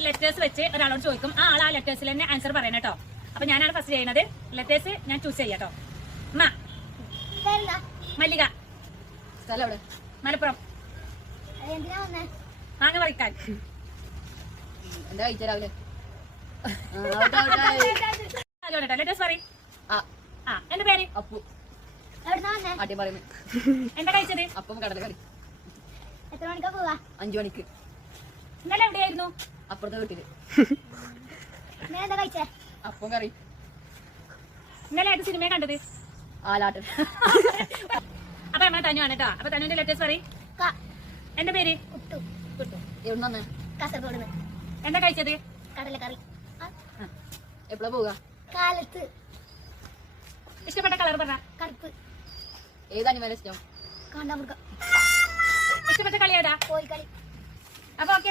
ഒരു ലെറ്റേഴ്സ് വെച്ച് ഒരാളോട് ചോദിക്കും. ആ ആൾ ആ ലെറ്റേഴ്സിൽ തന്നെ ആൻസർ പറയണം കേട്ടോ. അപ്പൊ ഞാനാണ് ഫസ്റ്റ് ചെയ്യുന്നത്. ലെറ്റേഴ്സ് ഞാൻ ചൂസ് ചെയ്യാം കേട്ടോ. മല്ലിക. സ്ഥലം എവിടെ? മലപ്പുറം. മാങ്ങ പറിക്കാൻ. എന്താ കഴിച്ച രാവിലെ? ലെറ്റേഴ്സ് പറയും. എന്റെ പേര് അപ്പു. ആദ്യം പറയുന്നത് എന്താ കഴിച്ചത്? അപ്പം കടലക്കറി. എത്ര മണിക്കാ പോവാ? 5 മണിക്ക്. ഇന്നലെ എവിടെയായിരുന്നു? അപ്പുറത്തെ വീട്ടില്. എന്താ കഴിച്ചേ? അപ്പം കറി. ഇന്നലെ ഏത് സിനിമയെ കണ്ടത്? ആലാട്ടൻ. അപ്പൊ നമ്മളെ തനുവാണ് കേട്ടോ. അപ്പൊ തനുവിന്റെ ലെറ്റേഴ്സ് പറയും. എന്റെ പേര് എവിടെ വന്നേ? കാസർഗോഡ്. എന്താ കഴിച്ചത്? കടലക്കറി. എപ്പോഴാ പോവുക? കാലത്ത്. ഇഷ്ടപ്പെട്ട കളർ പറഞ്ഞ? കറുപ്പ്. ഏത് അനിമൽ ഇഷ്ടം? കാണ്ടാമൃഗം. ഇഷ്ടപ്പെട്ട കളി ഏതാ? കോഴിക്കളി. അപ്പൊ ഓക്കെ.